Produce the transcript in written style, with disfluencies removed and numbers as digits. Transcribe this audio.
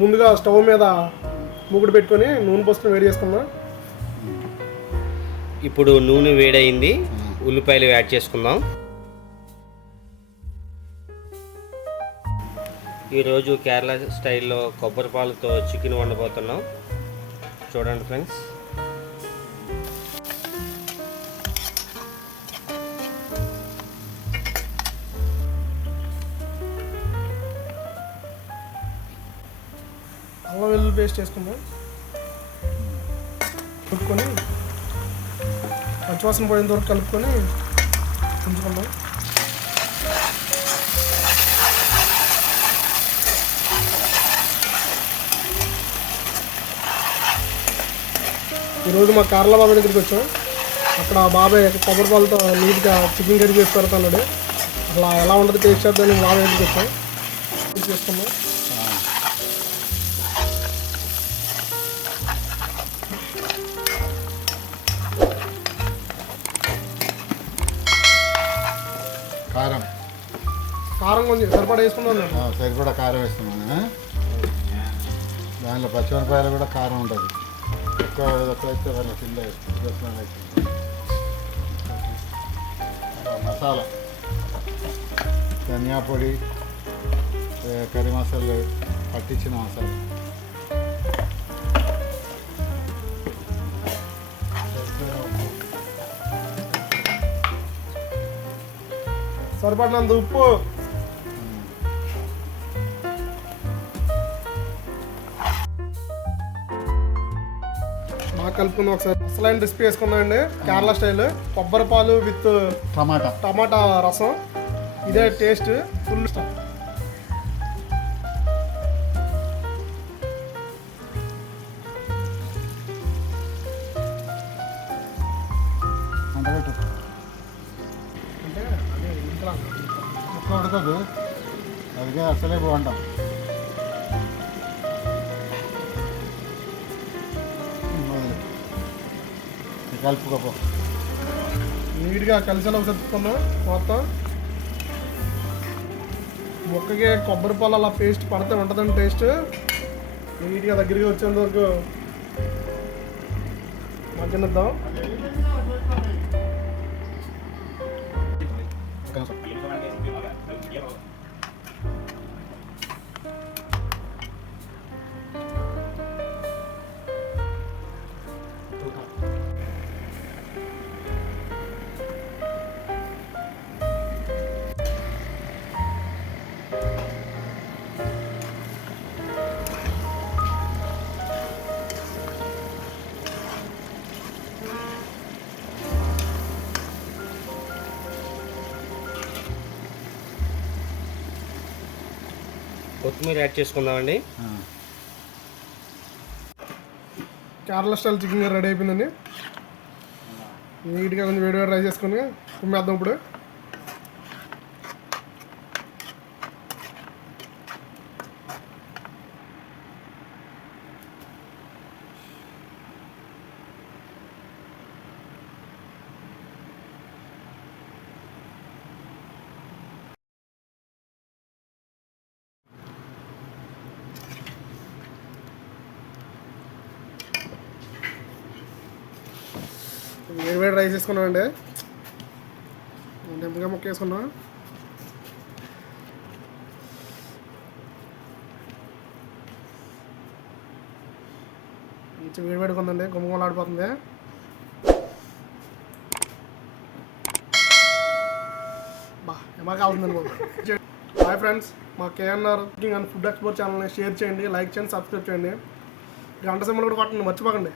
ముందుగా స్టవ్ మీద మూకుడు పెట్టుకొని నూనె పోసుకొని వేడి చేసుకుందాం. ఇప్పుడు నూనె వేడయింది, ఉల్లిపాయలు యాడ్ చేసుకుందాం. ఈరోజు కేరళ స్టైల్లో కొబ్బరి పాలతో చికెన్ వండబోతున్నాం. చూడండి ఫ్రెండ్స్. అల్లం వెల్లుల్లి పేస్ట్ వేసుకుందాం. కలుపుకొని పచ్చివాసన పోయేంత వరకు కలుపుకొని ఉంచుకుందాం. ఈరోజు మా కేరళ బాబాయ్ దగ్గరికి వచ్చాం. అక్కడ బాబాయ్ కొబ్బరి పాలతో నీట్గా చికెన్ కర్రీ చేసి పెడుతున్నాడు. అలా ఎలా ఉంటుంది టేస్ట్ చేద్దామని బాబాయ్ దగ్గరికి వచ్చాం. చేసుకున్నాం. కారం కొంచెం సరిపడా వేసుకున్నాను. సరిపడా కారం వేస్తున్నాను. దానిలో పచ్చిమిరపాయలు కూడా కారం ఉంటుంది. ఎక్కువ అయితే వాళ్ళ కింద మసాలా, ధనియా పొడి, కర్రీ మసాలా, పట్టించిన మసాలా. సరిపడినంత ఉప్పు, బాగా కలుపుకుందాం. ఒకసారి అసలైన రెసిపీ వేసుకుందామండి. కేరళ స్టైల్ కొబ్బరి పాలు విత్ టమాటా రసం. ఇదే టేస్ట్ ఫుల్ ఇష్టం. అంటే అదే ఇంట్లో ముక్క ఉడకదు, అదిగే అసలే బాగుంటాం. కలుపుకోపో, నీట్గా కలిసేలా చెప్పుకుందాం. మొత్తం మొక్కకి కొబ్బరి పాలు అలా పేస్ట్ పడితే ఉంటుందండి టేస్ట్. నీట్గా దగ్గరికి వచ్చేంత వరకు మగ్గనిద్దాం. కొత్తిమీర యాడ్ చేసుకుందామండి. కేరళ స్టైల్ చికెన్ రెడీ అయిపోయిందండి. నీట్గా కొంచెం వేడిగా రైస్ చేసుకొని కుమ్మేద్దాం. ఇప్పుడు వేడి రైస్ వేసుకున్నామండి. నెమ్మదిగా ముక్క వేసుకున్నాం. మంచి వేడి వేడుకుందండి, గుమ్మగుమ్మలాడిపోతుంది. బాగా కావాల్సిందండి మాకు. హాయ్ ఫ్రెండ్స్, మా KNR cooking and food explore ఛానల్ని షేర్ చేయండి, లైక్ చేయండి, సబ్స్క్రైబ్ చేయండి. గంట సింబల్ కూడా కొట్టండి, మర్చిపోకండి.